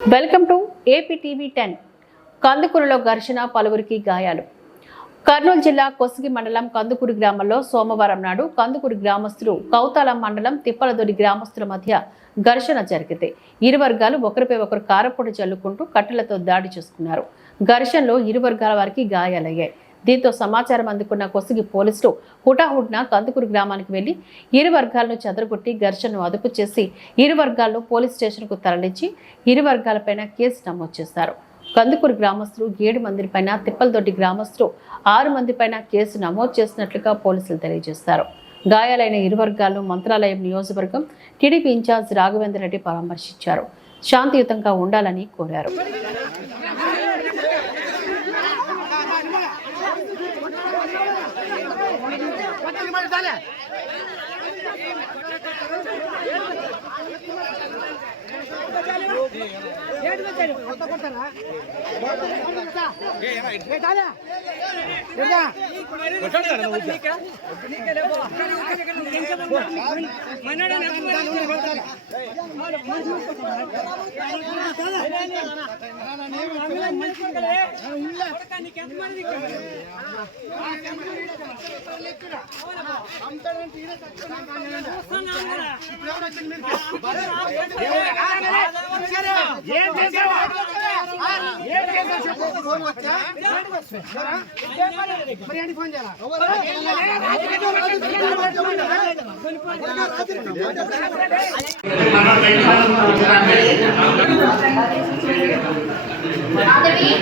Welcome to AP TV ten. కందుకూరులో ఘర్షణ పలువురికి గాయాలు. కర్నూలు జిల్లా కొసగి మండలం కందుకూరు గ్రామంలో సోమవారం నాడు కందుకూరు గ్రామస్తులు కౌతాల మండలం తిప్పలదొడి గ్రామస్తుల మధ్య ఘర్షణ జరిగితే ఇరు వర్గాలు ఒకరిపై ఒకరు కారపొడి చల్లుకుంటూ కట్టెలతో దాడి చేసుకున్నారు. ఘర్షణలో ఇరు వర్గాల వారికి గాయాలయ్యాయి. దీంతో సమాచారం అందుకున్న కొసిగి పోలీసులు హుటాహుడ్న కందుకూరు గ్రామానికి వెళ్ళి ఇరు వర్గాలను చెదరగొట్టి ఘర్షణను అదుపు చేసి ఇరు వర్గాలను పోలీస్ స్టేషన్కు తరలించి ఇరు వర్గాలపైన కేసు నమోదు చేశారు. కందుకూరు గ్రామస్తులు ఏడు మందిపైన తిప్పలదొడ్డి గ్రామస్తులు ఆరు మంది పైన కేసు నమోదు చేసినట్లుగా పోలీసులు తెలియజేశారు. గాయాలైన ఇరు వర్గాలను మంత్రాలయం నియోజకవర్గం టీడీపీ ఇన్ఛార్జ్ రాఘవేంద్ర రెడ్డి పరామర్శించారు. శాంతియుతంగా ఉండాలని కోరారు. ಮನ ఏం చేసావు ఏం చేసావు చెప్పు ఫోన్ వచ్చా మరి ఫోన్ చేయాలా?